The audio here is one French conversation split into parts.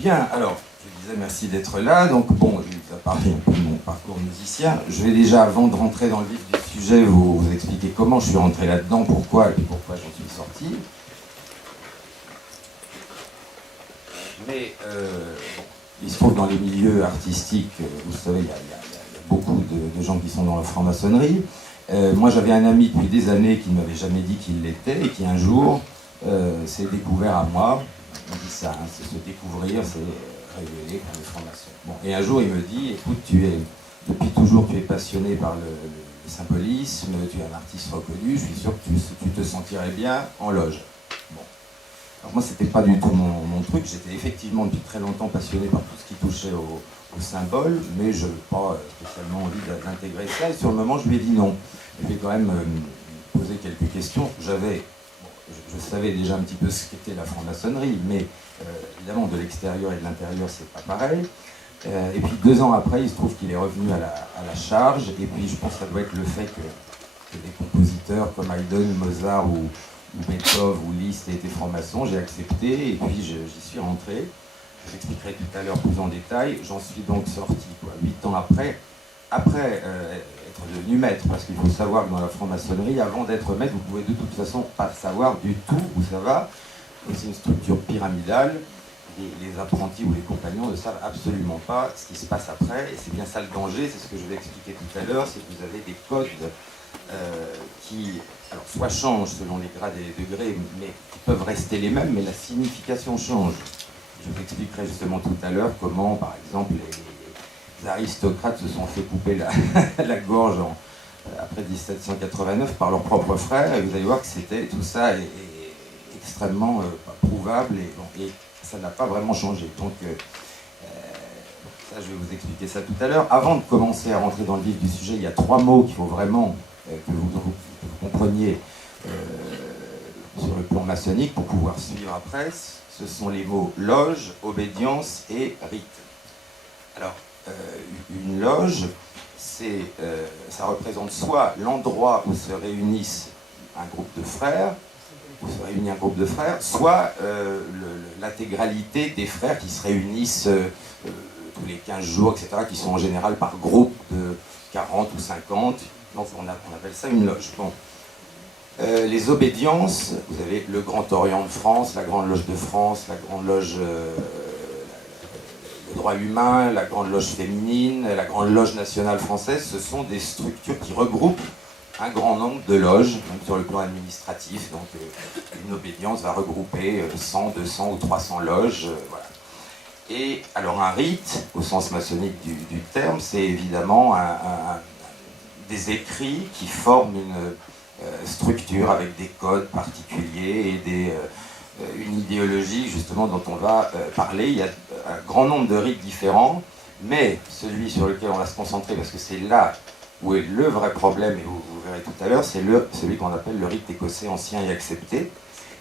Bien, alors, je disais merci d'être là. Donc, bon, je vais parler un peu de mon parcours musicien. Je vais déjà, avant de rentrer dans le vif du sujet, vous expliquer comment je suis rentré là-dedans, pourquoi, et puis pourquoi j'en suis sorti. Mais, bon, il se trouve dans les milieux artistiques, vous savez, il y a beaucoup de gens qui sont dans la franc-maçonnerie. Moi, j'avais un ami depuis des années qui ne m'avait jamais dit qu'il l'était, et qui un jour s'est découvert à moi. On dit ça, hein, c'est se découvrir, c'est révéler qu'on est franc-maçon. Bon, et un jour, il me dit, écoute, depuis toujours, tu es passionné par le symbolisme, tu es un artiste reconnu, je suis sûr que tu te sentirais bien en loge. Bon. Alors moi, c'était pas du tout mon truc, j'étais effectivement depuis très longtemps passionné par tout ce qui touchait au symbole, mais je n'avais pas spécialement envie d'intégrer ça, et sur le moment, je lui ai dit non. Je vais quand même poser quelques questions. Je savais déjà un petit peu ce qu'était la franc-maçonnerie, mais évidemment, de l'extérieur et de l'intérieur, c'est pas pareil. Et puis 2 ans après, il se trouve qu'il est revenu à la charge, et puis je pense que ça doit être le fait que des compositeurs comme Haydn, Mozart ou Beethoven ou Liszt aient été francs-maçons, j'ai accepté, et puis j'y suis rentré. Je l'expliquerai tout à l'heure plus en détail. J'en suis donc sorti 8 ans après être devenu maître, parce qu'il faut savoir que dans la franc-maçonnerie, avant d'être maître, vous pouvez de toute façon pas savoir du tout où ça va. C'est une structure pyramidale. Les apprentis ou les compagnons ne savent absolument pas ce qui se passe après, et c'est bien ça le danger, c'est ce que je vais expliquer tout à l'heure, c'est que vous avez des codes qui, alors, soit changent selon les grades et les degrés, mais qui peuvent rester les mêmes, mais la signification change. Je vous expliquerai justement tout à l'heure comment, par exemple, les aristocrates se sont fait couper la gorge après 1789 par leurs propres frères, et vous allez voir que tout ça est extrêmement prouvable, et ça n'a pas vraiment changé. Donc, ça, je vais vous expliquer ça tout à l'heure. Avant de commencer à rentrer dans le vif du sujet, il y a 3 mots qu'il faut vraiment que vous compreniez sur le plan maçonnique pour pouvoir suivre après. Ce sont les mots loge, obédience et rite. Alors, une loge, ça représente soit l'endroit où se réunissent un groupe de frères, soit l'intégralité des frères qui se réunissent tous les 15 jours, etc., qui sont en général par groupe de 40 ou 50. Donc on appelle ça une loge. Bon. Les obédiences, vous avez le Grand Orient de France, la Grande Loge de France, la Grande Loge le droit humain, la Grande Loge féminine, la Grande Loge nationale française, ce sont des structures qui regroupent un grand nombre de loges, même sur le plan administratif. Donc une obédience va regrouper 100, 200 ou 300 loges. Voilà. Et alors un rite, au sens maçonnique du terme, c'est évidemment des écrits qui forment une structure avec des codes particuliers et une idéologie justement dont on va parler. Il y a un grand nombre de rites différents, mais celui sur lequel on va se concentrer, parce que c'est là où est le vrai problème, et vous verrez tout à l'heure, c'est celui qu'on appelle le rite écossais ancien et accepté.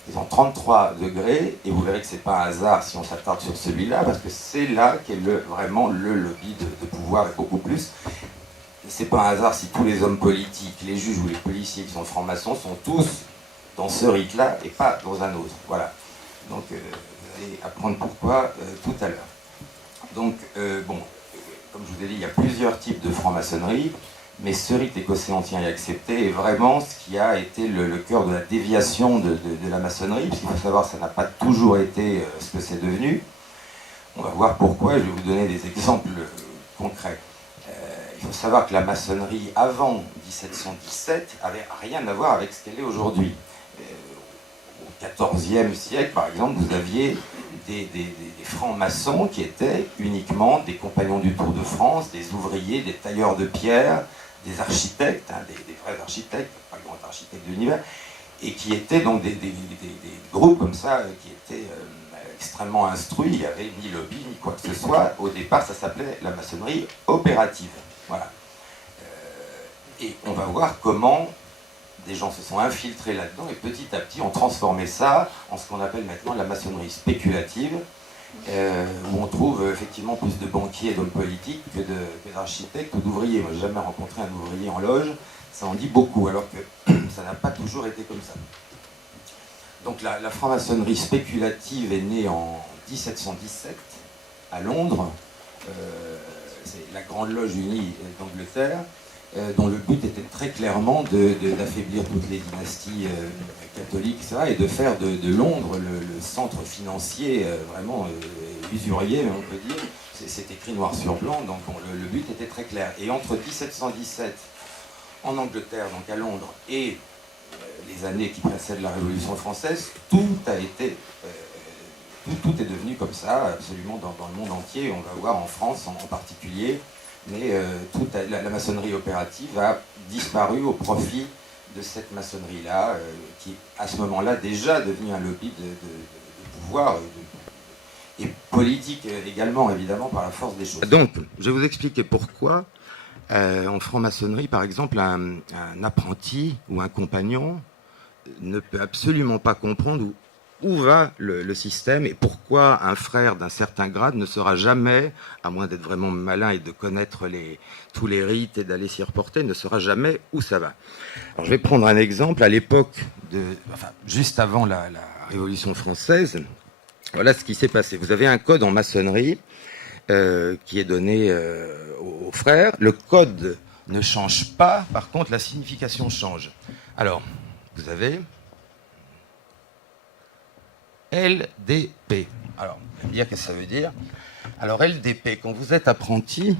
Ils ont 33 degrés, et vous verrez que c'est pas un hasard si on s'attarde sur celui-là, parce que c'est là qu'est vraiment le lobby de pouvoir, et beaucoup plus. C'est pas un hasard si tous les hommes politiques, les juges ou les policiers qui sont francs-maçons sont tous dans ce rite-là et pas dans un autre. Voilà. Donc, vous allez apprendre pourquoi tout à l'heure. Donc, bon, comme je vous ai dit, il y a plusieurs types de franc-maçonnerie, mais ce rite écossais ancien et accepté est vraiment ce qui a été le cœur de la déviation de la maçonnerie, parce qu'il faut savoir que ça n'a pas toujours été ce que c'est devenu. On va voir pourquoi, et je vais vous donner des exemples concrets. Il faut savoir que la maçonnerie, avant 1717, avait rien à voir avec ce qu'elle est aujourd'hui. Au XIVe siècle, par exemple, vous aviez des francs-maçons qui étaient uniquement des compagnons du Tour de France, des ouvriers, des tailleurs de pierre, des architectes, hein, des vrais architectes, pas grands architectes de l'univers, et qui étaient donc des groupes comme ça, qui étaient extrêmement instruits. Il n'y avait ni lobby, ni quoi que ce soit. Au départ, ça s'appelait la maçonnerie opérative. Voilà. Et on va voir comment des gens se sont infiltrés là-dedans et petit à petit ont transformé ça en ce qu'on appelle maintenant la maçonnerie spéculative, où on trouve effectivement plus de banquiers et d'hommes politiques que d'architectes ou d'ouvriers. Moi, j'ai jamais rencontré un ouvrier en loge, ça en dit beaucoup, alors que ça n'a pas toujours été comme ça. Donc la franc-maçonnerie spéculative est née en 1717, à Londres, c'est la Grande Loge Unie d'Angleterre, dont le but était très clairement d'affaiblir toutes les dynasties catholiques, etc., et de faire de Londres le centre financier vraiment usurier, on peut dire. C'est écrit noir sur blanc, donc le but était très clair. Et entre 1717 en Angleterre, donc à Londres, et les années qui précèdent la Révolution française, tout est devenu comme ça, absolument dans le monde entier. On va voir en France en particulier, mais la maçonnerie opérative a disparu au profit de cette maçonnerie-là, qui à ce moment-là déjà devenu un lobby de pouvoir et politique également, évidemment, par la force des choses. Donc, je vais vous expliquer pourquoi, en franc-maçonnerie, par exemple, un apprenti ou un compagnon ne peut absolument pas comprendre où va le système et pourquoi un frère d'un certain grade ne sera jamais, à moins d'être vraiment malin et de connaître tous les rites et d'aller s'y reporter, ne saura jamais où ça va. Alors, je vais prendre un exemple. À l'époque, juste avant la Révolution française, voilà ce qui s'est passé. Vous avez un code en maçonnerie qui est donné aux frères. Le code ne change pas, par contre, la signification change. Alors, vous avez LDP. Alors, vous allez me dire qu'est-ce que ça veut dire. Alors, LDP, quand vous êtes apprenti,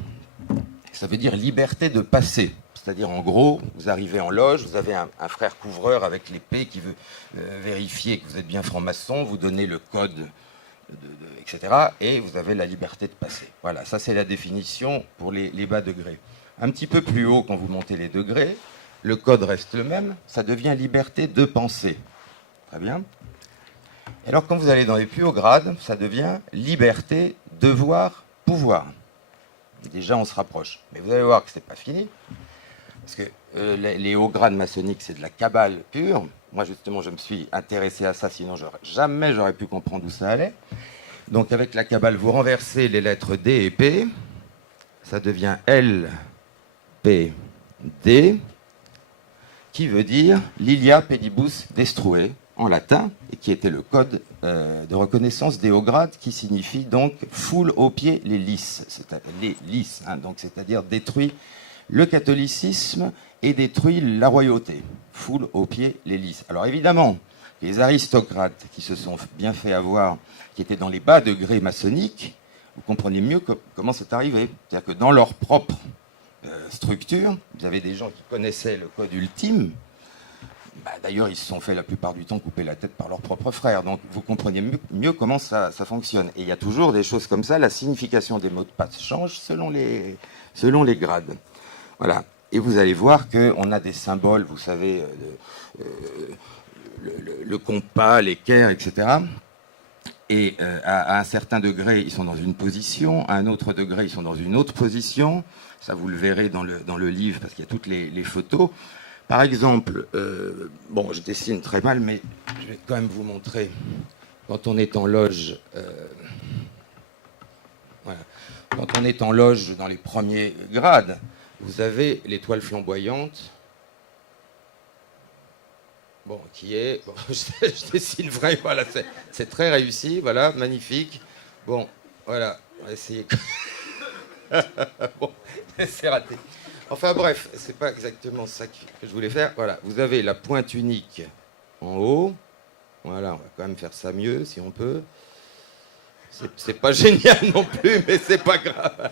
ça veut dire liberté de passer. C'est-à-dire, en gros, vous arrivez en loge, vous avez un frère couvreur avec l'épée qui veut vérifier que vous êtes bien franc-maçon, vous donnez le code, etc. Et vous avez la liberté de passer. Voilà, ça c'est la définition pour les bas degrés. Un petit peu plus haut, quand vous montez les degrés, le code reste le même, ça devient liberté de penser. Très bien. Et alors, quand vous allez dans les plus hauts grades, ça devient liberté, devoir, pouvoir. Et déjà, on se rapproche. Mais vous allez voir que ce n'est pas fini. Parce que les hauts grades maçonniques, c'est de la cabale pure. Moi, justement, je me suis intéressé à ça, sinon jamais j'aurais pu comprendre où ça allait. Donc, avec la cabale, vous renversez les lettres D et P. Ça devient L, P, D, qui veut dire Lilia Pedibus Destrué, en latin, et qui était le code de reconnaissance des hauts grades, qui signifie donc foule aux pieds les lys, donc c'est-à-dire détruit le catholicisme et détruit la royauté. Foule aux pieds les lys. Alors évidemment, les aristocrates qui se sont bien fait avoir, qui étaient dans les bas degrés maçonniques, vous comprenez mieux comment c'est arrivé. C'est-à-dire que dans leur propre structure, vous avez des gens qui connaissaient le code ultime. D'ailleurs, ils se sont fait la plupart du temps couper la tête par leurs propres frères. Donc vous comprenez mieux comment ça fonctionne. Et il y a toujours des choses comme ça. La signification des mots de passe change selon les grades. Voilà. Et vous allez voir qu'on a des symboles, vous savez, le compas, l'équerre, etc. Et à un certain degré, ils sont dans une position. À un autre degré, ils sont dans une autre position. Ça, vous le verrez dans le livre, parce qu'il y a toutes les photos. Par exemple, bon, je dessine très mal, mais je vais quand même vous montrer. Quand on est en loge, voilà. Quand on est en loge dans les premiers grades, vous avez l'étoile flamboyante. Bon, qui est... Bon, je dessine vrai, voilà, c'est très réussi, voilà, magnifique. Bon, voilà, on va essayer. Bon, c'est raté. Enfin bref, c'est pas exactement ça que je voulais faire. Voilà, vous avez la pointe unique en haut. Voilà, on va quand même faire ça mieux si on peut. C'est pas génial non plus, mais c'est pas grave.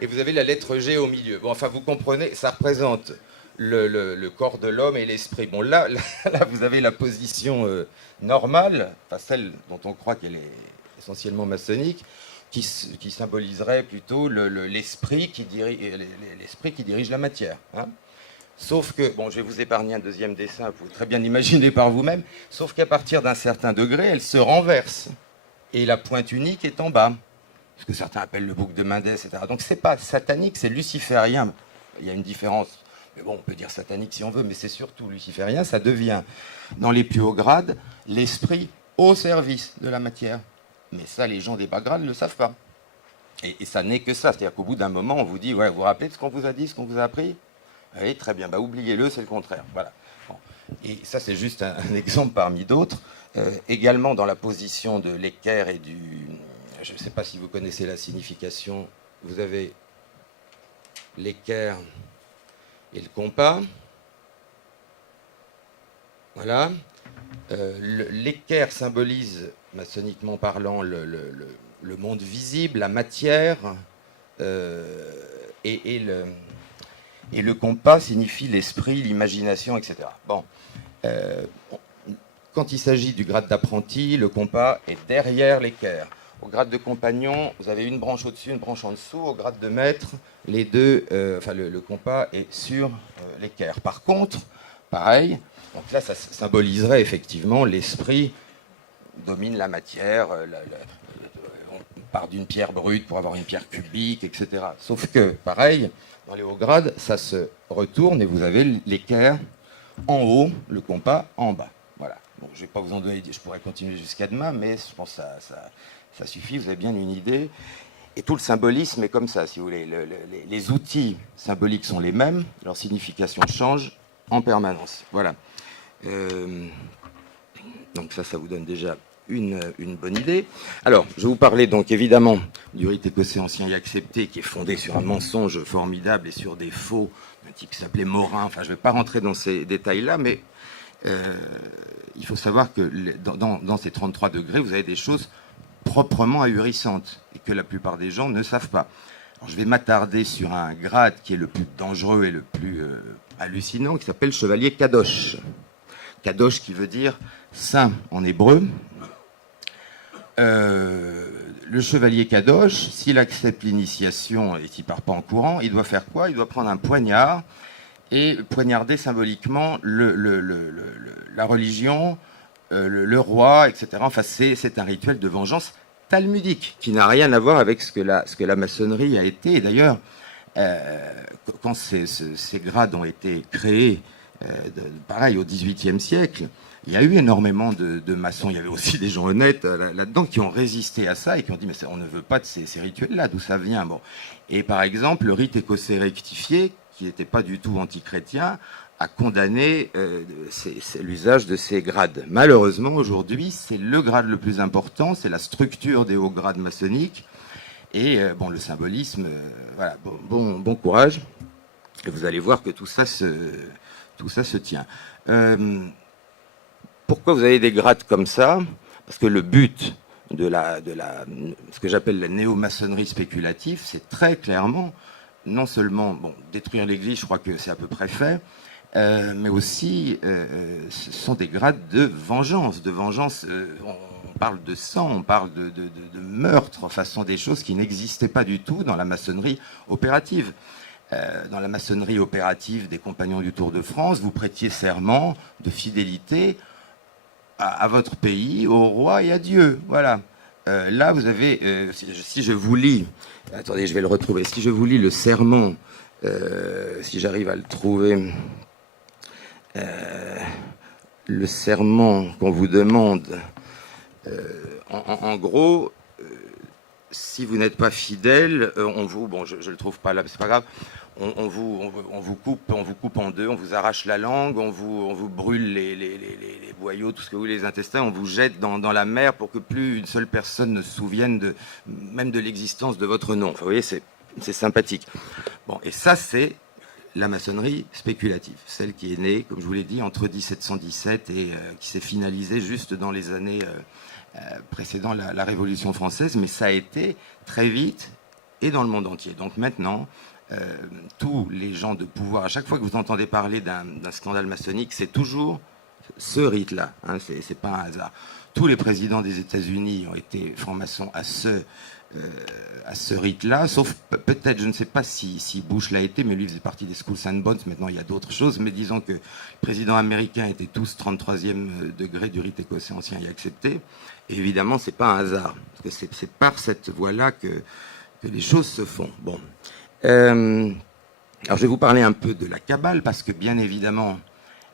Et vous avez la lettre G au milieu. Bon, enfin, vous comprenez, ça représente le corps de l'homme et l'esprit. Bon, là, vous avez la position normale, enfin celle dont on croit qu'elle est essentiellement maçonnique, qui symboliserait plutôt l'esprit qui dirige la matière. Hein. Sauf que, bon, je vais vous épargner un deuxième dessin, vous pouvez très bien l'imaginer par vous-même, sauf qu'à partir d'un certain degré, elle se renverse. Et la pointe unique est en bas. Ce que certains appellent le bouc de Mendès, etc. Donc c'est pas satanique, c'est luciférien. Il y a une différence. Mais bon, on peut dire satanique si on veut, mais c'est surtout luciférien. Ça devient, dans les plus hauts grades, l'esprit au service de la matière. Mais ça, les gens des bas grades ne le savent pas. Et ça n'est que ça. C'est-à-dire qu'au bout d'un moment, on vous dit, ouais, vous vous rappelez de ce qu'on vous a dit, ce qu'on vous a appris? Oui, très bien. Bah, oubliez-le, c'est le contraire. Voilà. Bon. Et ça, c'est juste un exemple parmi d'autres. Également dans la position de l'équerre et je ne sais pas si vous connaissez la signification, vous avez l'équerre et le compas. Voilà. L'équerre symbolise, maçonniquement parlant, le monde visible, la matière, et le compas signifie l'esprit, l'imagination, etc. Bon. Quand il s'agit du grade d'apprenti, le compas est derrière l'équerre. Au grade de compagnon, vous avez une branche au-dessus, une branche en dessous. Au grade de maître, les deux, le compas est sur l'équerre. Par contre, pareil, donc là, ça symboliserait effectivement l'esprit domine la matière. On part d'une pierre brute pour avoir une pierre cubique, etc. Sauf que, pareil, dans les hauts grades, ça se retourne et vous avez l'équerre en haut, le compas en bas. Voilà. Bon, je ne vais pas vous en donner, je pourrais continuer jusqu'à demain, mais je pense que ça suffit, vous avez bien une idée. Et tout le symbolisme est comme ça, si vous voulez. Les outils symboliques sont les mêmes, leur signification change en permanence. Voilà. Donc ça vous donne déjà une bonne idée. Alors, je vais vous parler donc évidemment du rite écossais ancien et accepté, qui est fondé sur un mensonge formidable et sur des faux, un type qui s'appelait Morin. Enfin, je ne vais pas rentrer dans ces détails-là, mais il faut savoir que dans ces 33 degrés, vous avez des choses proprement ahurissantes et que la plupart des gens ne savent pas. Alors, je vais m'attarder sur un grade qui est le plus dangereux et le plus hallucinant, qui s'appelle chevalier Kadosh. Kadosh qui veut dire saint en hébreu. Le chevalier Kadosh, s'il accepte l'initiation et s'il ne part pas en courant, il doit faire quoi? Il doit prendre un poignard et poignarder symboliquement la religion, le roi, etc. Enfin, c'est un rituel de vengeance talmudique qui n'a rien à voir avec ce que la maçonnerie a été. Et d'ailleurs, quand ces grades ont été créés, pareil, au XVIIIe siècle, il y a eu énormément de maçons. Il y avait aussi des gens honnêtes là-dedans qui ont résisté à ça et qui ont dit mais on ne veut pas de ces rituels-là, d'où ça vient. Bon. Et par exemple, le rite écossais rectifié, qui n'était pas du tout antichrétien, a condamné l'usage de ces grades. Malheureusement, aujourd'hui, c'est le grade le plus important, c'est la structure des hauts grades maçonniques. Et bon, le symbolisme, voilà, bon courage. Et vous allez voir que tout ça se tient. Pourquoi vous avez des grades comme ça? Parce que le but de ce que j'appelle la néo-maçonnerie spéculative, c'est très clairement, non seulement détruire l'Église, je crois que c'est à peu près fait, mais aussi ce sont des grades de vengeance. On parle de sang, on parle de meurtre, enfin, ce sont des choses qui n'existaient pas du tout dans la maçonnerie opérative. Dans la maçonnerie opérative des Compagnons du Tour de France, vous prêtiez serment de fidélité à votre pays, au roi et à Dieu. Voilà. Là, vous avez, si je vous lis, attendez, je vais le retrouver, si je vous lis le serment, si j'arrive à le trouver, le serment qu'on vous demande, en gros, si vous n'êtes pas fidèle, je le trouve pas là, mais c'est pas grave, on vous coupe en deux, on vous arrache la langue, on vous brûle les boyaux, tout ce que vous voulez, les intestins, on vous jette dans la mer pour que plus une seule personne ne se souvienne même de l'existence de votre nom. Enfin, vous voyez, c'est sympathique. Bon, et ça, c'est la maçonnerie spéculative, celle qui est née, comme je vous l'ai dit, entre 1717 et qui s'est finalisée juste dans les années précédant la Révolution française, mais ça a été très vite et dans le monde entier. Donc maintenant, tous les gens de pouvoir, à chaque fois que vous entendez parler d'un scandale maçonnique, c'est toujours ce rite-là, hein, c'est pas un hasard. Tous les présidents des États-Unis ont été francs-maçons à ce rite-là, sauf peut-être, je ne sais pas si Bush l'a été, mais lui faisait partie des Schools and Bonds, maintenant il y a d'autres choses, mais disons que les présidents américains étaient tous 33e degré du rite écossais ancien et accepté, et évidemment c'est pas un hasard, parce que c'est par cette voie-là que les choses se font. Bon. Alors je vais vous parler un peu de la Kabbale, parce que bien évidemment,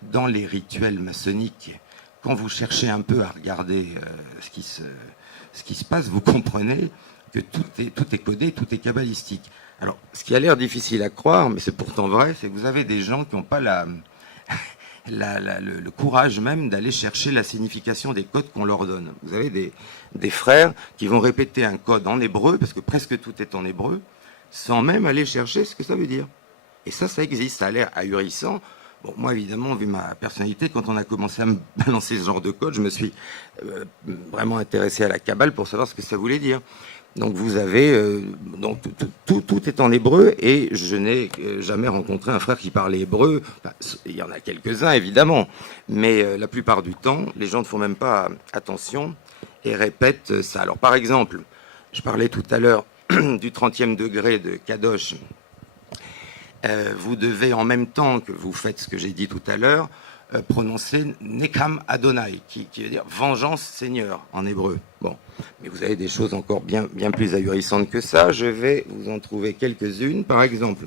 dans les rituels maçonniques, quand vous cherchez un peu à regarder ce qui se passe, vous comprenez que tout est codé, tout est kabbalistique. Alors, ce qui a l'air difficile à croire, mais c'est pourtant vrai, c'est que vous avez des gens qui n'ont pas le courage même d'aller chercher la signification des codes qu'on leur donne. Vous avez des frères qui vont répéter un code en hébreu, parce que presque tout est en hébreu, sans même aller chercher ce que ça veut dire. Et ça existe, ça a l'air ahurissant. Bon, moi, évidemment, vu ma personnalité, quand on a commencé à me balancer ce genre de code, je me suis vraiment intéressé à la Kabbale pour savoir ce que ça voulait dire. Donc vous avez, donc tout est en hébreu, et je n'ai jamais rencontré un frère qui parlait hébreu. Enfin, il y en a quelques-uns évidemment, mais la plupart du temps, les gens ne font même pas attention et répètent ça. Alors par exemple, je parlais tout à l'heure du 30e degré de Kadosh. Vous devez, en même temps que vous faites ce que j'ai dit tout à l'heure, prononcer Nekam Adonai, qui veut dire vengeance Seigneur en hébreu. Bon, mais vous avez des choses encore bien plus ahurissantes que ça. Je vais vous en trouver quelques-unes. Par exemple,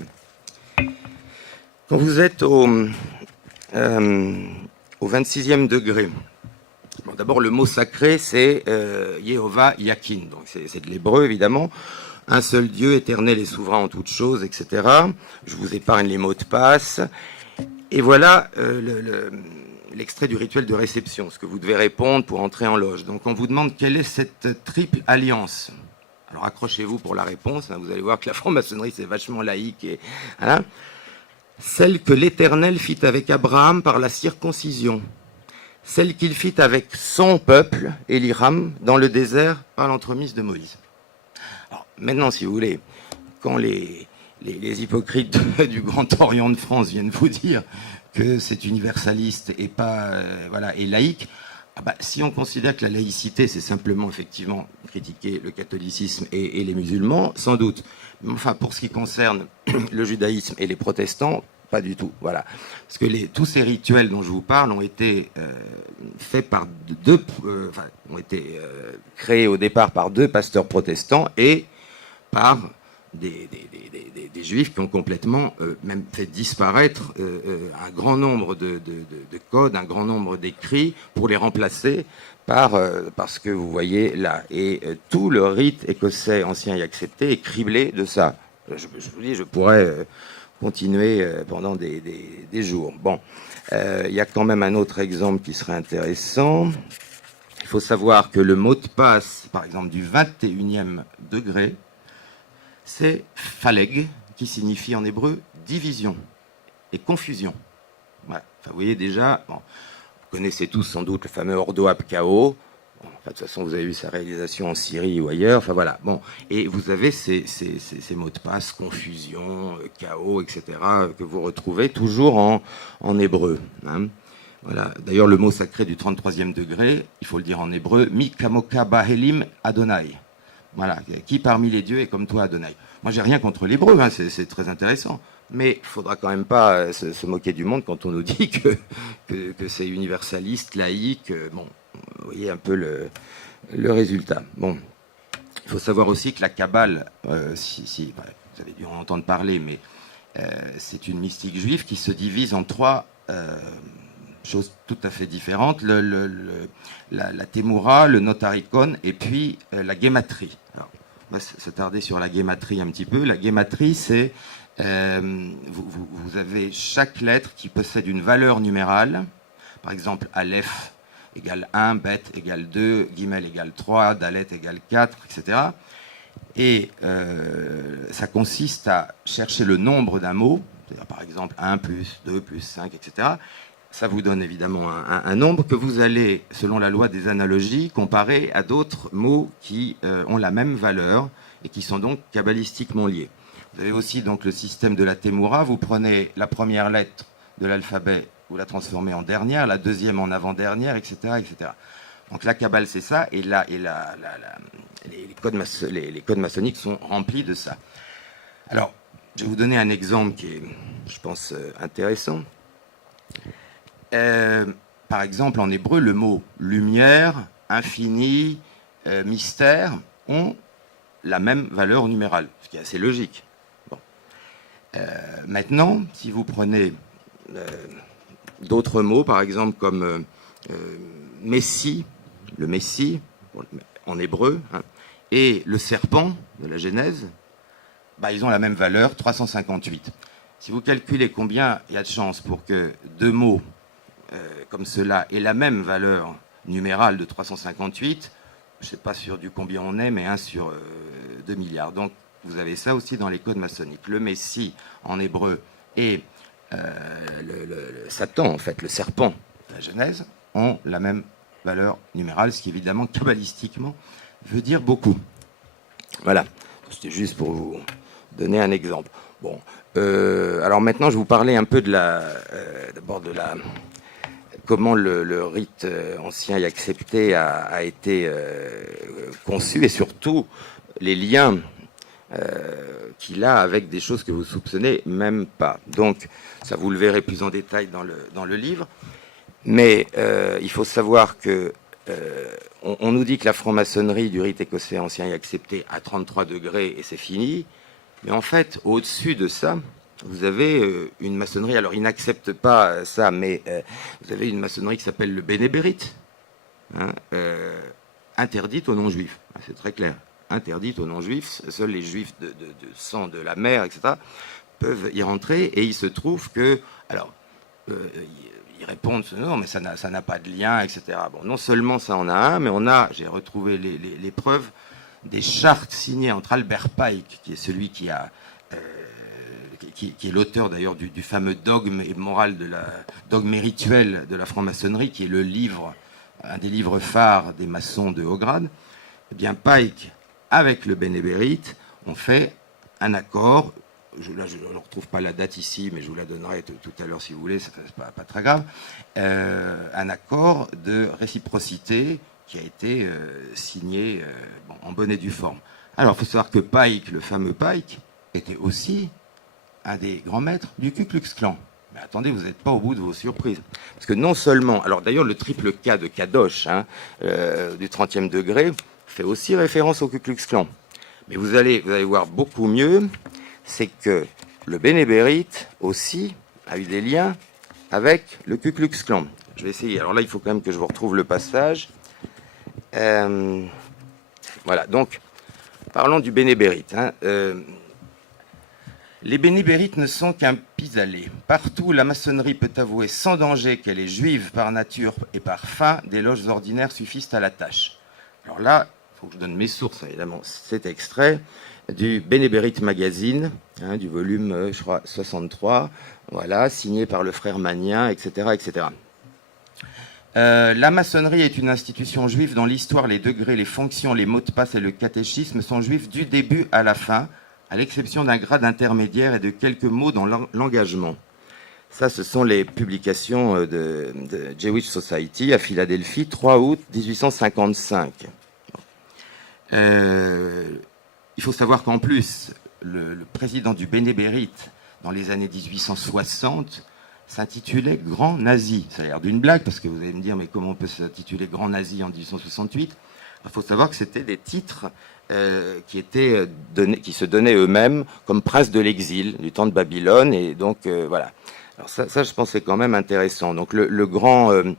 quand vous êtes au 26e degré, bon, d'abord le mot sacré c'est Yehovah Yakin, donc c'est de l'hébreu évidemment. Un seul Dieu, éternel et souverain en toutes choses, etc. Je vous épargne les mots de passe. Et voilà l'extrait du rituel de réception, ce que vous devez répondre pour entrer en loge. Donc on vous demande quelle est cette triple alliance. Alors accrochez-vous pour la réponse, hein, vous allez voir que la franc-maçonnerie c'est vachement laïque. Et, hein, celle que l'Éternel fit avec Abraham par la circoncision, celle qu'il fit avec son peuple, Eliram, dans le désert par l'entremise de Moïse. Alors, maintenant, si vous voulez, quand les hypocrites du Grand Orient de France viennent vous dire que c'est universaliste et pas voilà, et laïque, si on considère que la laïcité, c'est simplement effectivement critiquer le catholicisme et les musulmans, sans doute. Mais enfin, pour ce qui concerne le judaïsme et les protestants, pas du tout. Voilà. Parce que tous ces rituels dont je vous parle ont été faits par ont été créés au départ par deux pasteurs protestants et par des juifs qui ont complètement même fait disparaître un grand nombre de codes, un grand nombre d'écrits pour les remplacer par ce que vous voyez là. Et tout le rite écossais ancien et accepté est criblé de ça. Je vous dis, je pourrais continuer pendant des jours. Bon, il y a quand même un autre exemple qui serait intéressant. Il faut savoir que le mot de passe, par exemple, du 21e degré, c'est Phaleg, qui signifie en hébreu division et confusion. Voilà. Enfin, vous voyez déjà, bon, vous connaissez tous sans doute le fameux Ordo Ab Chaos. Bon, enfin, de toute façon, vous avez vu sa réalisation en Syrie ou ailleurs. Enfin voilà. Bon, et vous avez ces mots de passe, confusion, chaos, etc., que vous retrouvez toujours en hébreu. Hein. Voilà. D'ailleurs, le mot sacré du 33e degré, il faut le dire en hébreu, Mi Kamoka Bahelim Adonai. Voilà, qui parmi les dieux est comme toi, Adonai. Moi, j'ai rien contre l'hébreu, hein, c'est très intéressant. Mais il faudra quand même pas se moquer du monde quand on nous dit que c'est universaliste, laïque. Bon, vous voyez un peu le résultat. Bon, il faut savoir aussi que la Kabbale, vous avez dû en entendre parler, mais c'est une mystique juive qui se divise en trois choses tout à fait différentes, la Temura, le Notarikon et puis la Guématrie. Alors, on va s'attarder sur la Guématrie un petit peu. La Guématrie, c'est vous avez chaque lettre qui possède une valeur numérale. Par exemple, Aleph égale 1, Bet égale 2, Gimel égale 3, Dalet égale 4, etc. Et ça consiste à chercher le nombre d'un mot, c'est-à-dire par exemple 1 plus 2 plus 5, etc. Ça vous donne évidemment un nombre que vous allez, selon la loi des analogies, comparer à d'autres mots qui ont la même valeur et qui sont donc kabbalistiquement liés. Vous avez aussi donc le système de la Temura. Vous prenez la première lettre de l'alphabet, vous la transformez en dernière, la deuxième en avant-dernière, etc., etc. Donc la Kabbale, c'est ça, et les codes maçonniques sont remplis de ça. Alors, je vais vous donner un exemple qui est, je pense, intéressant. Par exemple, en hébreu, le mot lumière, infini, mystère ont la même valeur numérale, ce qui est assez logique. Bon. Maintenant, si vous prenez d'autres mots, par exemple comme Messie, le Messie, en hébreu, hein, et le serpent de la Genèse, ils ont la même valeur, 358. Si vous calculez combien il y a de chances pour que deux mots comme cela ait la même valeur numérale de 358, je ne sais pas sur du combien on est, mais 1 sur 2 milliards. Donc vous avez ça aussi dans les codes maçonniques. Le Messie en hébreu et le Satan, en fait, le serpent de la Genèse, ont la même valeur numérale, ce qui évidemment, kabbalistiquement, veut dire beaucoup. Voilà, c'était juste pour vous donner un exemple. Bon, alors maintenant, je vais vous parler un peu de d'abord de comment le rite ancien et accepté a été conçu, et surtout les liens qu'il a avec des choses que vous soupçonnez même pas. Donc, ça vous le verrez plus en détail dans le livre. Mais il faut savoir que on nous dit que la franc-maçonnerie du rite écossais ancien et accepté à 33 degrés et c'est fini. Mais en fait, au-dessus de ça, vous avez une maçonnerie. Alors, ils n'acceptent pas ça, mais vous avez une maçonnerie qui s'appelle le bénébérite, hein, interdite aux non-juifs. C'est très clair. Interdite aux non-juifs. Seuls les juifs de sang de la mer, etc., peuvent y rentrer. Et il se trouve que, alors, ils répondent non, mais ça n'a pas de lien, etc. Bon, non seulement ça en a un, mais j'ai retrouvé les preuves des chartes signées entre Albert Pike, qui est celui qui est l'auteur d'ailleurs du fameux dogme et moral dogme et rituel de la franc-maçonnerie, qui est le livre, un des livres phares des maçons de haut grade. Eh bien, Pike, avec le bénébérite, ont fait un accord. Là, je ne retrouve pas la date ici, mais je vous la donnerai tout à l'heure si vous voulez, c'est pas très grave. Un accord de réciprocité qui a été signé en bonne et due forme. Alors, il faut savoir que Pike, le fameux Pike, était aussi un des grands maîtres du Ku Klux Klan. Mais attendez, vous n'êtes pas au bout de vos surprises. Parce que non seulement... Alors d'ailleurs, le triple K de Kadosh, hein, du 30e degré, fait aussi référence au Ku Klux Klan. Mais vous allez voir beaucoup mieux, c'est que le bénébérite aussi a eu des liens avec le Ku Klux Klan. Je vais essayer. Alors là, il faut quand même que je vous retrouve le passage. Voilà, donc, parlons du bénébérite. Hein. Les bénébérites ne sont qu'un pis-aller. Partout où la maçonnerie peut avouer sans danger qu'elle est juive par nature et par fin, des loges ordinaires suffisent à la tâche. Alors là, il faut que je donne mes sources, évidemment. Cet extrait du Bénébérite Magazine, hein, du volume, je crois, 63, voilà, signé par le frère Magnien, etc., etc. La maçonnerie est une institution juive dont l'histoire, les degrés, les fonctions, les mots de passe et le catéchisme sont juifs du début à la fin, à l'exception d'un grade intermédiaire et de quelques mots dans l'engagement. Ça, ce sont les publications de Jewish Society à Philadelphie, 3 août 1855. Il faut savoir qu'en plus, le président du Bénébérite, dans les années 1860, s'intitulait Grand Nazi. Ça a l'air d'une blague, parce que vous allez me dire, mais comment on peut s'intituler Grand Nazi en 1868 ? Il faut savoir que c'était des titres qui se donnaient eux-mêmes comme princes de l'exil du temps de Babylone, et donc voilà. Alors ça, je pense, c'est quand même intéressant. Donc le grand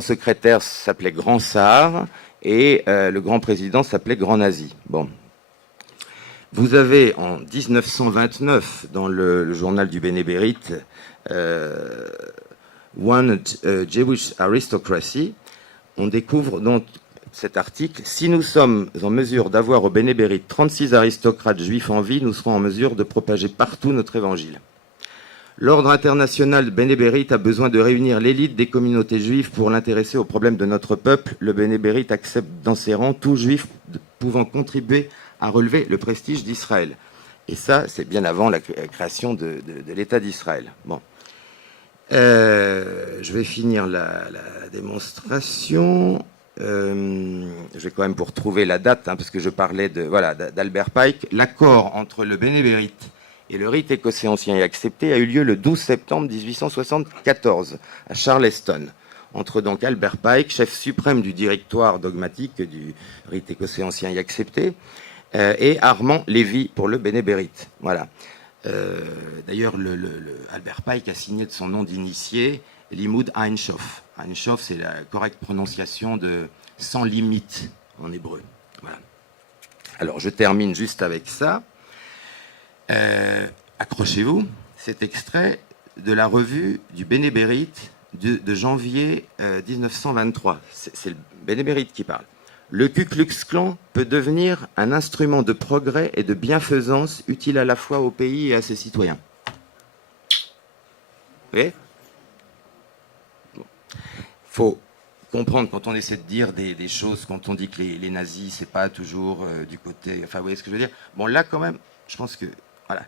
secrétaire s'appelait Grand Sahar, et le grand président s'appelait Grand Nazi. Bon. Vous avez en 1929, dans le journal du Bénébérite, One Jewish Aristocracy, on découvre donc cet article. Si nous sommes en mesure d'avoir au Bénébérite 36 aristocrates juifs en vie, nous serons en mesure de propager partout notre évangile. L'ordre international Bénébérite a besoin de réunir l'élite des communautés juives pour l'intéresser aux problèmes de notre peuple. Le Bénébérite accepte dans ses rangs tout juif pouvant contribuer à relever le prestige d'Israël. Et ça, c'est bien avant la création de l'État d'Israël. Bon. Je vais finir la démonstration. Je vais quand même pour trouver la date, hein, parce que je parlais d'Albert Pike. L'accord entre le Bénébérite et le rite écossais ancien et accepté a eu lieu le 12 septembre 1874 à Charleston, entre donc Albert Pike, chef suprême du directoire dogmatique du rite écossais ancien et accepté, et Armand Lévy pour le Bénébérite. Voilà. D'ailleurs, Albert Pike a signé de son nom d'initié Limud Einshof. Einshof, c'est la correcte prononciation de sans limite en hébreu. Voilà. Alors, je termine juste avec ça. Accrochez-vous, cet extrait de la revue du Bénébérite de janvier 1923. C'est le bénémérite qui parle. Le Ku Klux Klan peut devenir un instrument de progrès et de bienfaisance utile à la fois au pays et à ses citoyens. Vous voyez ? Bon. Faut comprendre quand on essaie de dire des choses, quand on dit que les nazis, c'est pas toujours du côté... Enfin, vous voyez ce que je veux dire ? Bon, là, quand même, je pense que... Voilà.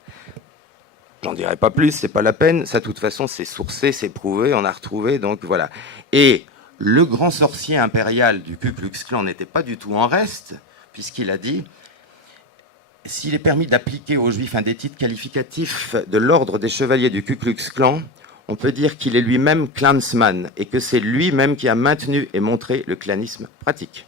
J'en dirai pas plus, c'est pas la peine. Ça, de toute façon, c'est sourcé, c'est prouvé, on a retrouvé, donc voilà. Et le grand sorcier impérial du Ku Klux Klan n'était pas du tout en reste, puisqu'il a dit « S'il est permis d'appliquer aux Juifs un des titres qualificatifs de l'ordre des chevaliers du Ku Klux Klan, on peut dire qu'il est lui-même Klansman et que c'est lui-même qui a maintenu et montré le clanisme pratique. »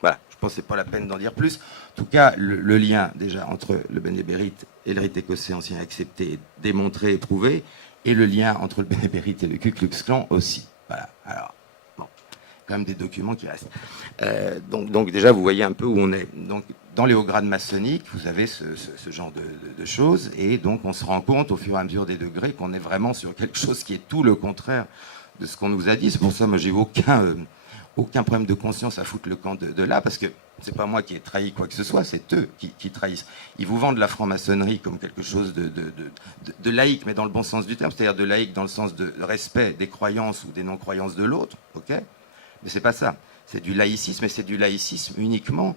Voilà, je pense que ce n'est pas la peine d'en dire plus. En tout cas, le lien déjà entre le bénémérite et le rite écossais ancien accepté, démontré et prouvé, et le lien entre le bénémérite et le Ku Klux Klan aussi. Voilà, alors, bon, quand même des documents qui restent. Donc déjà, vous voyez un peu où on est. Donc, dans les hauts grades maçonniques, vous avez ce genre de choses, et donc on se rend compte au fur et à mesure des degrés qu'on est vraiment sur quelque chose qui est tout le contraire de ce qu'on nous a dit. C'est pour ça, moi, j'ai aucun problème de conscience à foutre le camp de là, parce que c'est pas moi qui ai trahi quoi que ce soit, c'est eux qui trahissent. Ils vous vendent la franc-maçonnerie comme quelque chose de laïque, mais dans le bon sens du terme, c'est-à-dire de laïque dans le sens de respect des croyances ou des non-croyances de l'autre, ok ? Mais c'est pas ça. C'est du laïcisme, et c'est du laïcisme uniquement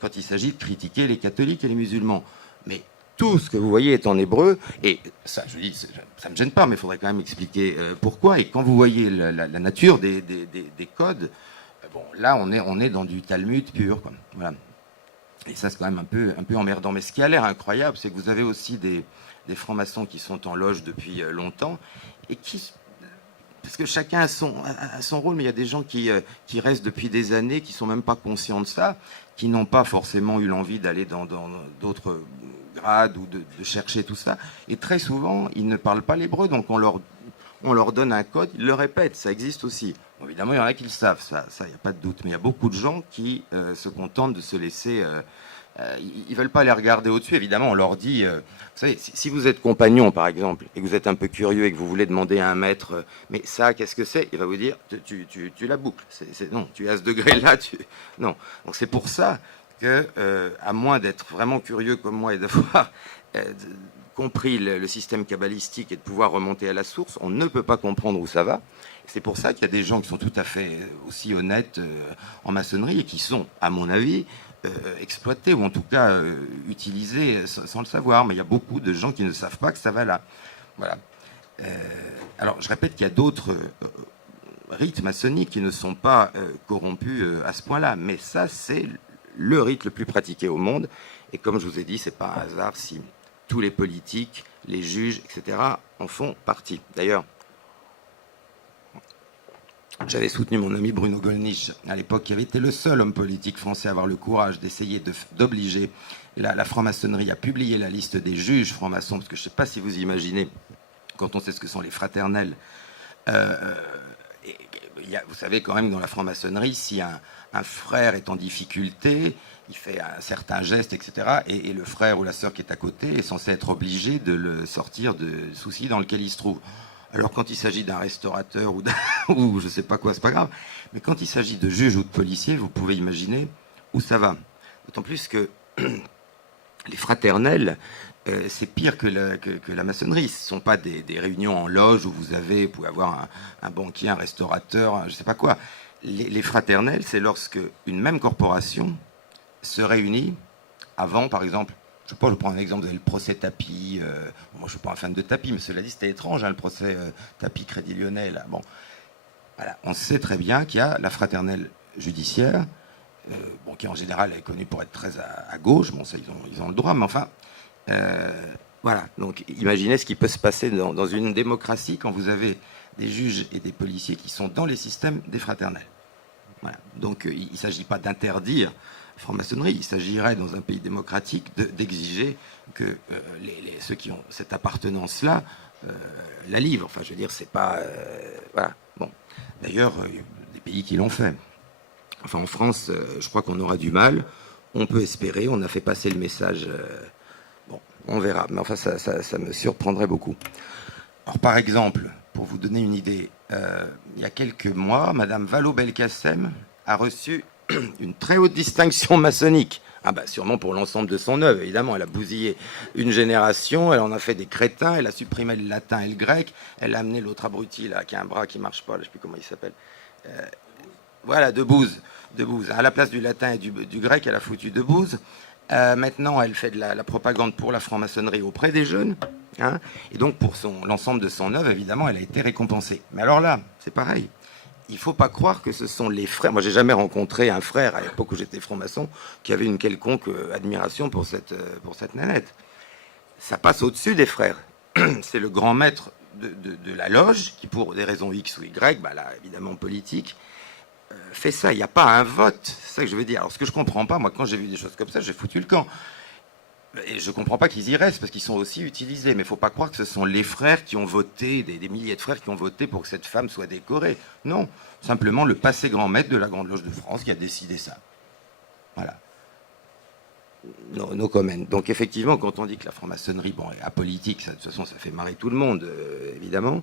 quand il s'agit de critiquer les catholiques et les musulmans. Mais tout ce que vous voyez est en hébreu, et ça, je dis, ça me gêne pas, mais il faudrait quand même expliquer pourquoi. Et quand vous voyez la nature des codes, bon, là, on est dans du Talmud pur, quoi. Voilà. Et ça, c'est quand même un peu emmerdant. Mais ce qui a l'air incroyable, c'est que vous avez aussi des francs-maçons qui sont en loge depuis longtemps, et qui... Parce que chacun a son rôle, mais il y a des gens qui restent depuis des années, qui sont même pas conscients de ça, qui n'ont pas forcément eu l'envie d'aller dans d'autres grades ou de chercher tout ça. Et très souvent, ils ne parlent pas l'hébreu, donc on leur donne un code, ils le répètent, ça existe aussi. Bon, évidemment, il y en a qui le savent, ça, il n'y a pas de doute. Mais il y a beaucoup de gens qui se contentent de se laisser... ils ne veulent pas les regarder au-dessus, évidemment, on leur dit... vous savez, si vous êtes compagnon, par exemple, et que vous êtes un peu curieux et que vous voulez demander à un maître mais ça, qu'est-ce que c'est ? Il va vous dire, tu la boucles. Non, tu es à ce degré-là. Non. Donc c'est pour ça que, à moins d'être vraiment curieux comme moi et d'avoir compris le système kabbalistique et de pouvoir remonter à la source, on ne peut pas comprendre où ça va. C'est pour ça qu'il y a des gens qui sont tout à fait aussi honnêtes en maçonnerie et qui sont, à mon avis... exploité ou en tout cas utilisé sans le savoir, mais il y a beaucoup de gens qui ne savent pas que ça va là. Voilà. Alors je répète qu'il y a d'autres rites maçonniques qui ne sont pas corrompus à ce point-là, mais ça c'est le rite le plus pratiqué au monde, et comme je vous ai dit, c'est pas un hasard si tous les politiques, les juges, etc. en font partie. D'ailleurs, j'avais soutenu mon ami Bruno Gollnisch, à l'époque, qui avait été le seul homme politique français à avoir le courage d'essayer d'obliger la franc-maçonnerie à publier la liste des juges francs-maçons, parce que je ne sais pas si vous imaginez, quand on sait ce que sont les fraternels, vous savez quand même dans la franc-maçonnerie, si un frère est en difficulté, il fait un certain geste, etc., et le frère ou la sœur qui est à côté est censé être obligé de le sortir de soucis dans lequel il se trouve. Alors quand il s'agit d'un restaurateur ou je sais pas quoi, c'est pas grave. Mais quand il s'agit de juges ou de policiers, vous pouvez imaginer où ça va. D'autant plus que les fraternels, c'est pire que la maçonnerie. Ce ne sont pas des réunions en loge où vous pouvez avoir un banquier, un restaurateur, je sais pas quoi. Les fraternels, c'est lorsque une même corporation se réunit avant, par exemple, je sais pas, je prends un exemple, vous avez le procès Tapie. Moi, je suis pas un fan de Tapie, mais cela dit, c'était étrange, hein, le procès Tapie Crédit Lyonnais. Là. Bon, voilà, on sait très bien qu'il y a la fraternelle judiciaire, qui en général est connue pour être très à gauche. Bon, ça, ils ont le droit, mais enfin, voilà. Donc, imaginez ce qui peut se passer dans une démocratie quand vous avez des juges et des policiers qui sont dans les systèmes des fraternels. Voilà. Donc, il ne s'agit pas d'interdire franc-maçonnerie, il s'agirait dans un pays démocratique d'exiger que ceux qui ont cette appartenance-là la livrent. Enfin, je veux dire, c'est pas... voilà. Bon. D'ailleurs, il y a des pays qui l'ont fait. Enfin, en France, je crois qu'on aura du mal. On peut espérer, on a fait passer le message... bon, on verra. Mais enfin, ça me surprendrait beaucoup. Alors, par exemple, pour vous donner une idée, il y a quelques mois, Madame Vallaud-Belkacem a reçu une très haute distinction maçonnique. Ah bah sûrement pour l'ensemble de son œuvre, évidemment. Elle a bousillé une génération, elle en a fait des crétins, elle a supprimé le latin et le grec, elle a amené l'autre abruti, là, qui a un bras qui marche pas, là, je sais plus comment il s'appelle. Voilà, Debouze. À la place du latin et du grec, elle a foutu Debouze. Maintenant, elle fait de la propagande pour la franc-maçonnerie auprès des jeunes. Hein, et donc, pour l'ensemble de son œuvre, évidemment, elle a été récompensée. Mais alors là, c'est pareil. Il ne faut pas croire que ce sont les frères. Moi, j'ai jamais rencontré un frère, à l'époque où j'étais franc-maçon, qui avait une quelconque admiration pour cette nanette. Ça passe au-dessus des frères. C'est le grand maître de la loge qui, pour des raisons X ou Y, bah là, évidemment politiques, fait ça. Il n'y a pas un vote. C'est ça que je veux dire. Alors, ce que je ne comprends pas, moi, quand j'ai vu des choses comme ça, j'ai foutu le camp. Et je ne comprends pas qu'ils y restent, parce qu'ils sont aussi utilisés. Mais il ne faut pas croire que ce sont les frères qui ont voté, des milliers de frères qui ont voté pour que cette femme soit décorée. Non, simplement le passé grand maître de la Grande Loge de France qui a décidé ça. Voilà. No comment. Donc effectivement, quand on dit que la franc-maçonnerie, bon, est apolitique, ça, de toute façon, ça fait marrer tout le monde, évidemment.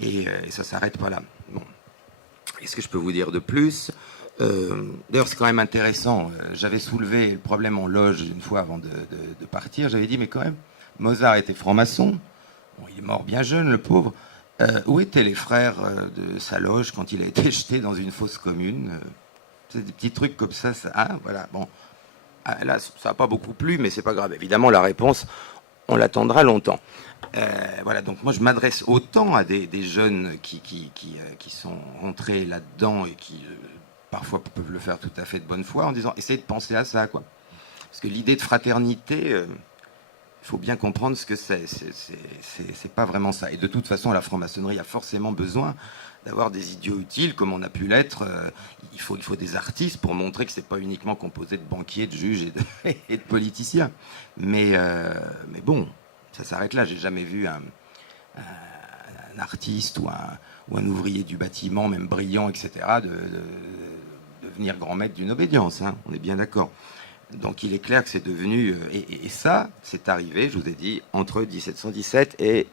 Et ça ne s'arrête pas là. Bon. Qu'est-ce que je peux vous dire de plus ? D'ailleurs, c'est quand même intéressant. J'avais soulevé le problème en loge une fois avant de partir. J'avais dit, mais quand même, Mozart était franc-maçon. Bon, il est mort bien jeune, le pauvre. Où étaient les frères de sa loge quand il a été jeté dans une fosse commune C'est des petits trucs comme ça. Hein, voilà. Bon, là, ça n'a pas beaucoup plu, mais c'est pas grave. Évidemment, la réponse, on l'attendra longtemps. Voilà, donc moi je m'adresse autant à des jeunes qui sont rentrés là-dedans et qui parfois peuvent le faire tout à fait de bonne foi en disant essayez de penser à ça, quoi. Parce que l'idée de fraternité, il faut bien comprendre ce que c'est pas vraiment ça. Et de toute façon, la franc-maçonnerie a forcément besoin d'avoir des idiots utiles, comme on a pu l'être. Il faut des artistes pour montrer que c'est pas uniquement composé de banquiers, de juges et de politiciens. Mais bon. Ça s'arrête là. J'ai jamais vu un artiste ou un ouvrier du bâtiment, même brillant, etc., devenir grand maître d'une obédience. Hein, on est bien d'accord. Donc il est clair que c'est devenu... Et ça, c'est arrivé, je vous ai dit, entre 1717 et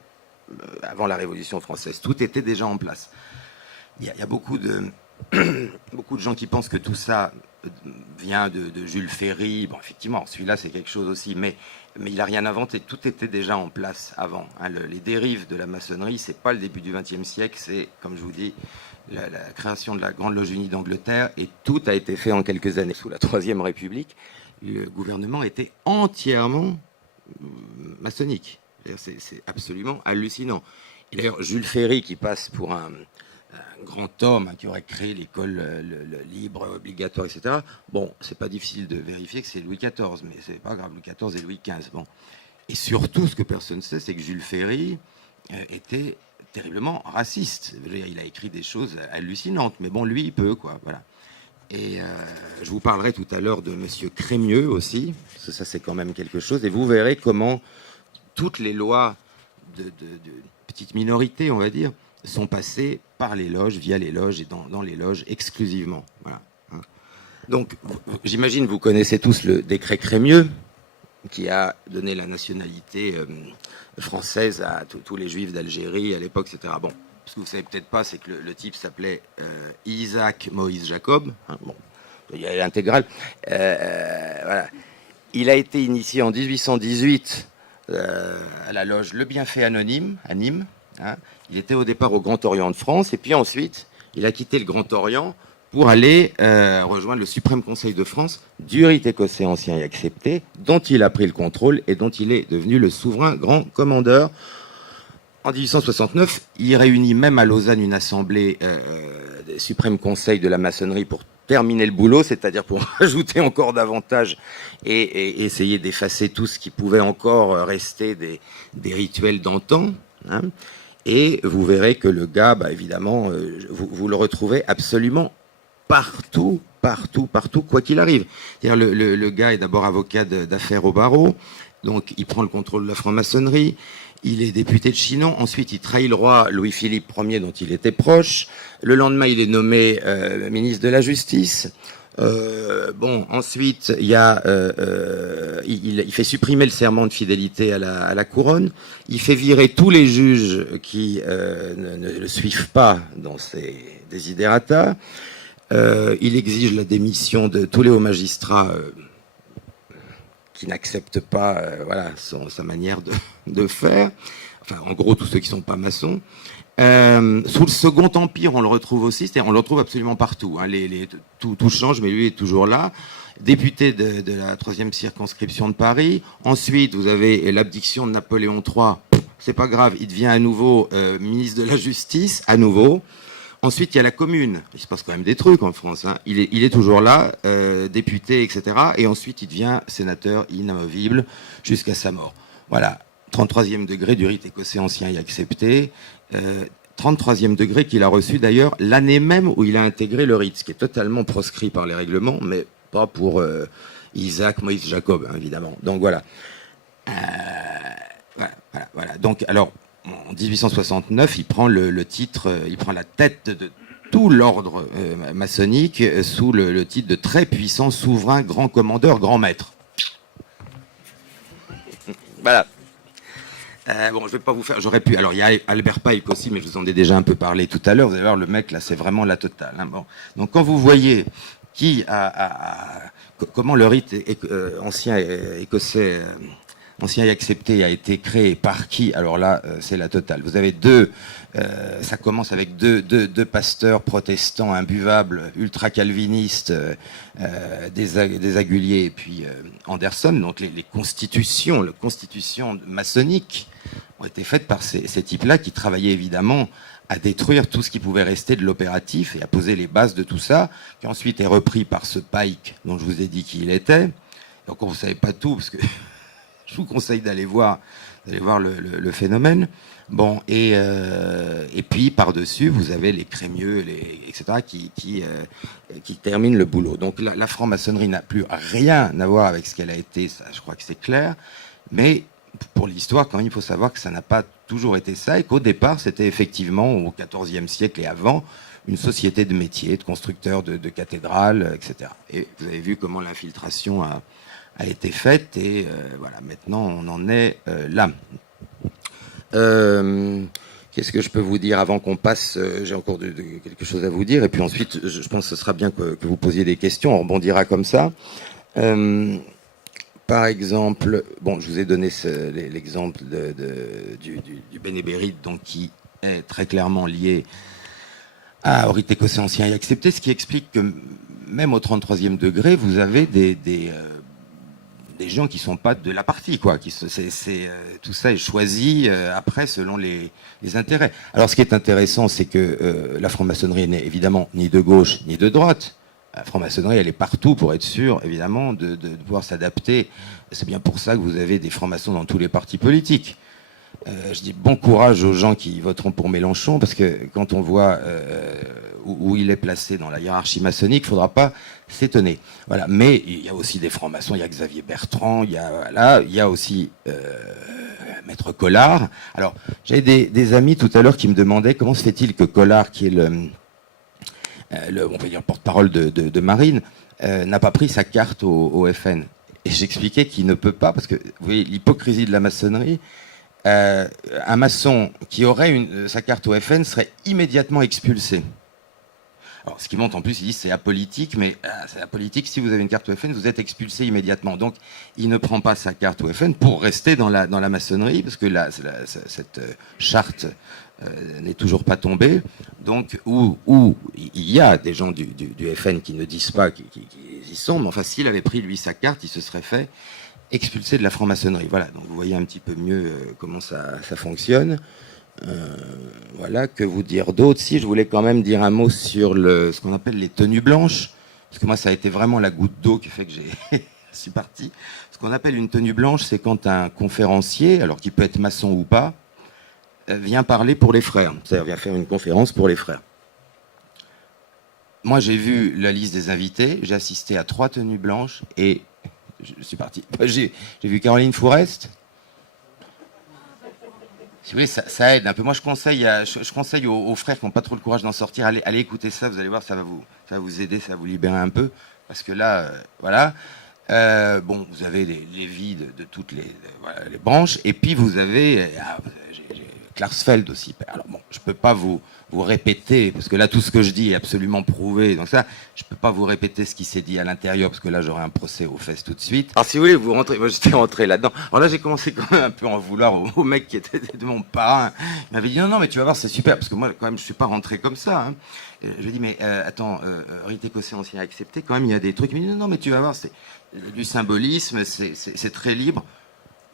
avant la Révolution française. Tout était déjà en place. Il y a beaucoup de gens qui pensent que tout ça vient de Jules Ferry. Bon, effectivement, celui-là, c'est quelque chose aussi, mais il n'a rien inventé. Tout était déjà en place avant. Hein. Les dérives de la maçonnerie, c'est pas le début du XXe siècle, c'est, comme je vous dis, la création de la Grande Loge Unie d'Angleterre, et tout a été fait en quelques années. Sous la Troisième République, le gouvernement était entièrement maçonnique. C'est absolument hallucinant. Et d'ailleurs, Jules Ferry, qui passe pour un grand homme qui aurait créé l'école libre, obligatoire, etc. Bon, c'est pas difficile de vérifier que c'est Louis XIV, mais c'est pas grave, Louis XIV et Louis XV. Bon. Et surtout, ce que personne ne sait, c'est que Jules Ferry était terriblement raciste. Il a écrit des choses hallucinantes, mais bon, lui, il peut, quoi. Voilà. Et je vous parlerai tout à l'heure de Monsieur Crémieux aussi, parce que ça, c'est quand même quelque chose, et vous verrez comment toutes les lois de petite minorité, on va dire, sont passées par les loges, via les loges et dans les loges exclusivement. Voilà. Donc, j'imagine vous connaissez tous le décret Crémieux, qui a donné la nationalité française à tous les juifs d'Algérie à l'époque, etc. Bon, ce que vous savez peut-être pas, c'est que le type s'appelait Isaac Moïse Jacob. Hein, bon, il y a l'intégrale. Voilà. Il a été initié en 1818 à la loge Le Bienfait Anonyme, à Nîmes. Hein. Il était au départ au Grand Orient de France, et puis ensuite, il a quitté le Grand Orient pour aller rejoindre le Suprême Conseil de France, du rite écossais ancien et accepté, dont il a pris le contrôle et dont il est devenu le souverain grand commandeur. En 1869, il réunit même à Lausanne une assemblée des Suprême Conseil de la maçonnerie pour terminer le boulot, c'est-à-dire pour ajouter encore davantage et essayer d'effacer tout ce qui pouvait encore rester des rituels d'antan. Hein. Et vous verrez que le gars, bah, évidemment, vous le retrouvez absolument partout, quoi qu'il arrive. C'est-à-dire le gars est d'abord avocat d'affaires au barreau, donc il prend le contrôle de la franc-maçonnerie, il est député de Chinon, ensuite il trahit le roi Louis-Philippe Ier dont il était proche, le lendemain il est nommé ministre de la Justice, Bon, ensuite, il y a, il fait supprimer le serment de fidélité à la couronne. Il fait virer tous les juges qui ne le suivent pas dans ses desiderata. Il exige la démission de tous les hauts magistrats qui n'acceptent pas voilà, sa manière de faire. Enfin, en gros, tous ceux qui ne sont pas maçons. Sous le Second Empire, on le retrouve aussi, c'est-à-dire on le retrouve absolument partout. Hein, tout change, mais lui est toujours là. Député de la 3e circonscription de Paris. Ensuite, vous avez l'abdiction de Napoléon III. C'est pas grave, il devient à nouveau ministre de la Justice, à nouveau. Ensuite, il y a la Commune. Il se passe quand même des trucs en France. Hein. Il est toujours là, député, etc. Et ensuite, il devient sénateur inamovible jusqu'à sa mort. Voilà. 33e degré du rite écossais ancien et accepté. 33e degré qu'il a reçu d'ailleurs l'année même où il a intégré le rite, ce qui est totalement proscrit par les règlements, mais pas pour Isaac, Moïse, Jacob, hein, évidemment. Donc voilà. Voilà. Donc, alors, en 1869, il prend le titre, il prend la tête de tout l'ordre maçonnique sous le titre de très puissant souverain, grand commandeur, grand maître. Voilà. Bon, je vais pas vous faire. J'aurais pu. Alors, il y a Albert Pike aussi, mais je vous en ai déjà un peu parlé tout à l'heure. Vous allez voir, le mec là, c'est vraiment la totale. Hein. Bon. Donc, quand vous voyez comment le rite ancien écossais, ancien et accepté, a été créé par qui, alors là, c'est la totale. Vous avez ça commence avec deux pasteurs protestants imbuvables, ultra calvinistes, des Aguliers et puis Anderson. Donc, les constitutions maçonniques ont été faites par ces types-là qui travaillaient évidemment à détruire tout ce qui pouvait rester de l'opératif et à poser les bases de tout ça, qui ensuite est repris par ce Pike dont je vous ai dit qui il était. Donc vous ne savez pas tout, parce que je vous conseille d'aller voir le phénomène. Bon, et puis par-dessus, vous avez les crémieux, etc., qui terminent le boulot. Donc la franc-maçonnerie n'a plus rien à voir avec ce qu'elle a été, ça, je crois que c'est clair, mais pour l'histoire, quand même, il faut savoir que ça n'a pas toujours été ça, et qu'au départ, c'était effectivement, au XIVe siècle et avant, une société de métiers, de constructeurs de cathédrales, etc. Et vous avez vu comment l'infiltration a été faite, et voilà, maintenant, on en est là. Qu'est-ce que je peux vous dire avant qu'on passe? J'ai encore quelque chose à vous dire, et puis ensuite, je pense que ce sera bien que vous posiez des questions, on rebondira comme ça. Par exemple, bon, je vous ai donné l'exemple du Bénébérite, donc qui est très clairement lié au rite écossais ancien et accepté, ce qui explique que même au 33e degré, vous avez des gens qui sont pas de la partie, quoi. Tout ça est choisi après selon les intérêts. Alors, ce qui est intéressant, c'est que la franc-maçonnerie n'est évidemment ni de gauche ni de droite. La franc-maçonnerie, elle est partout pour être sûre, évidemment, de pouvoir s'adapter. C'est bien pour ça que vous avez des francs-maçons dans tous les partis politiques. Je dis bon courage aux gens qui voteront pour Mélenchon, parce que quand on voit où il est placé dans la hiérarchie maçonnique, il ne faudra pas s'étonner. Voilà. Mais il y a aussi des francs-maçons, il y a Xavier Bertrand, il y a aussi Maître Collard. Alors, j'avais des amis tout à l'heure qui me demandaient comment se fait-il que Collard, qui est on va dire porte-parole de Marine, n'a pas pris sa carte au FN. Et j'expliquais qu'il ne peut pas, parce que vous voyez l'hypocrisie de la maçonnerie. Un maçon qui aurait sa carte au FN serait immédiatement expulsé. Alors, ce qui montre en plus, il dit c'est apolitique, mais c'est apolitique, si vous avez une carte au FN, vous êtes expulsé immédiatement. Donc, il ne prend pas sa carte au FN pour rester dans la maçonnerie, parce que cette charte n'est toujours pas tombée. Donc, où il y a des gens du FN qui ne disent pas qu'ils y sont, mais enfin, s'il avait pris, lui, sa carte, il se serait fait expulsé de la franc-maçonnerie. Voilà, donc vous voyez un petit peu mieux comment ça fonctionne. Voilà, que vous dire d'autre? Si, je voulais quand même dire un mot sur ce qu'on appelle les tenues blanches, parce que moi, ça a été vraiment la goutte d'eau qui fait que je suis parti. Ce qu'on appelle une tenue blanche, c'est quand un conférencier, alors qu'il peut être maçon ou pas, vient parler pour les frères, c'est-à-dire vient faire une conférence pour les frères. Moi, j'ai vu la liste des invités, j'ai assisté à 3 tenues blanches, et je suis parti. J'ai vu Caroline Fourest. Si vous voulez, ça aide un peu. Moi, je conseille aux frères qui n'ont pas trop le courage d'en sortir, allez écouter ça, vous allez voir, ça va vous aider, ça va vous libérer un peu. parce que là, voilà. Bon, vous avez les vies de toutes voilà, les branches, et puis vous avez j'ai Klarsfeld aussi. Alors bon, je peux pas vous répéter, parce que là tout ce que je dis est absolument prouvé, donc ça, je peux pas vous répéter ce qui s'est dit à l'intérieur, parce que là j'aurai un procès aux fesses tout de suite. Alors si vous voulez, vous rentrez, moi j'étais rentré là-dedans. Alors là j'ai commencé quand même un peu à en vouloir au mec qui était de mon parrain. Il m'avait dit non, mais tu vas voir, c'est super, parce que moi quand même je suis pas rentré comme ça. Hein. Je lui ai dit mais attends, Rite Écossais ancien accepté, quand même il y a des trucs. Il m'a dit non, mais tu vas voir, c'est du symbolisme, c'est très libre.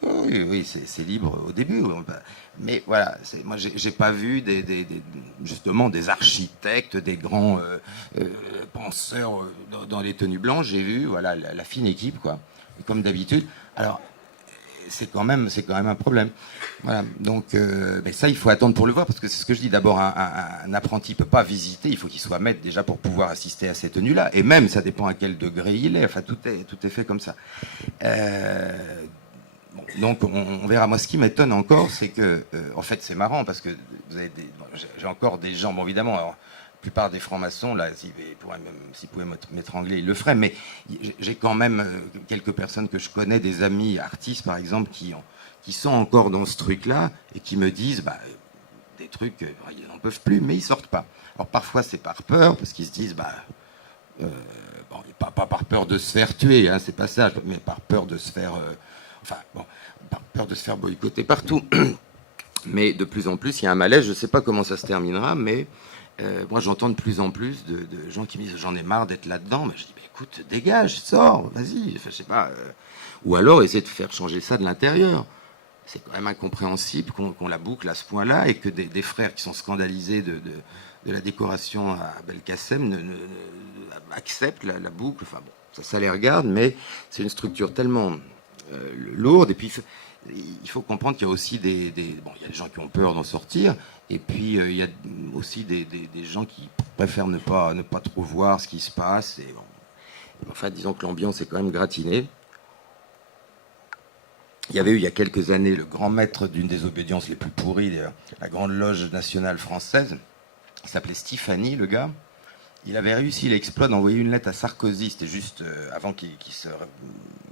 Oui, oui, c'est libre au début. Mais voilà, moi, j'ai pas vu justement des architectes, des grands penseurs dans les tenues blanches. J'ai vu, voilà, la fine équipe, quoi. Et comme d'habitude. Alors, c'est quand même un problème. Voilà. Donc, mais ça, il faut attendre pour le voir, parce que c'est ce que je dis. D'abord, un apprenti peut pas visiter. Il faut qu'il soit maître déjà pour pouvoir assister à ces tenues-là. Et même, ça dépend à quel degré il est. Enfin, tout est fait comme ça. Bon, donc on verra. Moi, ce qui m'étonne encore, c'est que, en fait, c'est marrant parce que vous avez j'ai encore des gens. Bon, évidemment, alors, la plupart des francs-maçons, là, s'ils pouvaient m'étrangler, ils le feraient. Mais j'ai quand même quelques personnes que je connais, des amis artistes, par exemple, qui sont encore dans ce truc-là et qui me disent, bah, des trucs, ils n'en peuvent plus, mais ils sortent pas. Alors parfois, c'est par peur, parce qu'ils se disent, bah. Bon, pas par peur de se faire tuer, hein, c'est pas ça, mais par peur de se faire, enfin, bon, par peur de se faire boycotter partout. Mais de plus en plus, il y a un malaise. Je ne sais pas comment ça se terminera, mais moi, j'entends de plus en plus de gens qui me disent j'en ai marre d'être là-dedans. Mais je dis, bah, écoute, dégage, sors, vas-y. Enfin, je sais pas. Ou alors, essaie de faire changer ça de l'intérieur. C'est quand même incompréhensible qu'on la boucle à ce point-là et que des frères qui sont scandalisés de la décoration à Belkacem acceptent la boucle. Enfin bon, ça les regarde, mais c'est une structure tellement lourde. Et puis il faut comprendre qu'il y a aussi bon, il y a des gens qui ont peur d'en sortir, et puis il y a aussi des gens qui préfèrent ne pas trop voir ce qui se passe. Et bon, enfin, disons que l'ambiance est quand même gratinée. Il y avait eu il y a quelques années le grand maître d'une des obédiences les plus pourries, la Grande Loge nationale française. Il s'appelait Stéphanie, le gars. Il avait réussi l'exploit d'envoyer une lettre à Sarkozy. C'était juste avant qu'il se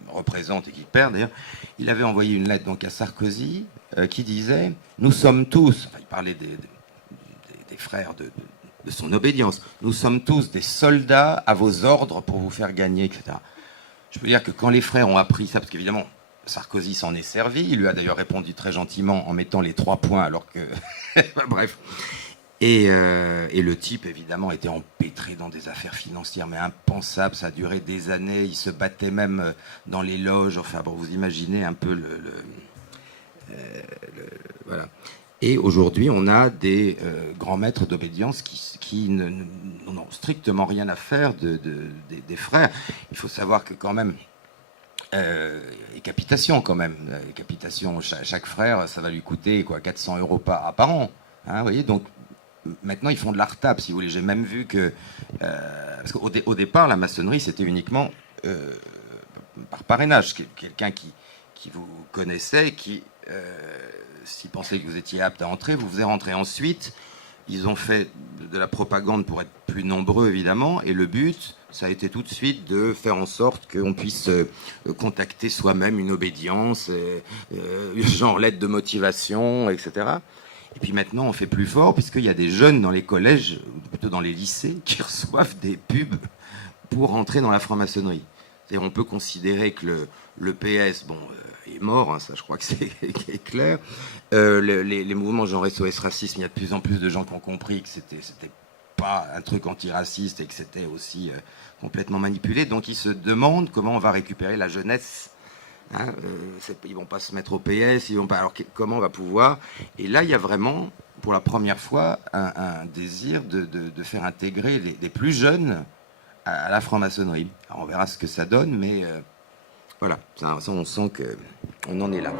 représente et qu'il perde, d'ailleurs. Il avait envoyé une lettre donc à Sarkozy qui disait « Nous sommes tous... » Enfin, il parlait des frères de son obédience. « Nous sommes tous des soldats à vos ordres pour vous faire gagner, etc. » Je peux dire que quand les frères ont appris ça, parce qu'évidemment, Sarkozy s'en est servi, il lui a d'ailleurs répondu très gentiment en mettant les 3 points, alors que... Bref. Et le type, évidemment, était empêtré dans des affaires financières, mais impensables. Ça a duré des années. Il se battait même dans les loges. Enfin, bon, vous imaginez un peu voilà. Et aujourd'hui, on a des grands maîtres d'obédience qui n'ont strictement rien à faire des frères. Il faut savoir que quand même, et capitation quand même. Capitation, chaque frère, ça va lui coûter quoi, 400 € par an. Hein, vous voyez, donc maintenant ils font de l'art-tape, si vous voulez. J'ai même vu que parce qu'au départ, la maçonnerie c'était uniquement par parrainage. Quelqu'un qui vous connaissait, qui s'il pensait que vous étiez apte à entrer, vous faisait rentrer. Ensuite, ils ont fait de la propagande pour être plus nombreux, évidemment, et le but, ça a été tout de suite de faire en sorte qu'on puisse contacter soi-même une obédience, genre lettre de motivation, etc. Et puis maintenant, on fait plus fort, puisqu'il y a des jeunes dans les collèges, ou plutôt dans les lycées, qui reçoivent des pubs pour rentrer dans la franc-maçonnerie. C'est-à-dire, on peut considérer que le PS, bon, est mort, hein, ça je crois que c'est clair. Les mouvements genre SOS Racisme, il y a de plus en plus de gens qui ont compris que c'était pas un truc antiraciste et que c'était aussi complètement manipulé. Donc ils se demandent comment on va récupérer la jeunesse. Hein, ils vont pas se mettre au PS, ils vont pas. Alors comment on va pouvoir? Et là, il y a vraiment, pour la première fois, un désir de faire intégrer les plus jeunes à la franc-maçonnerie. Alors, on verra ce que ça donne, mais voilà, ça on sent qu'on en est là.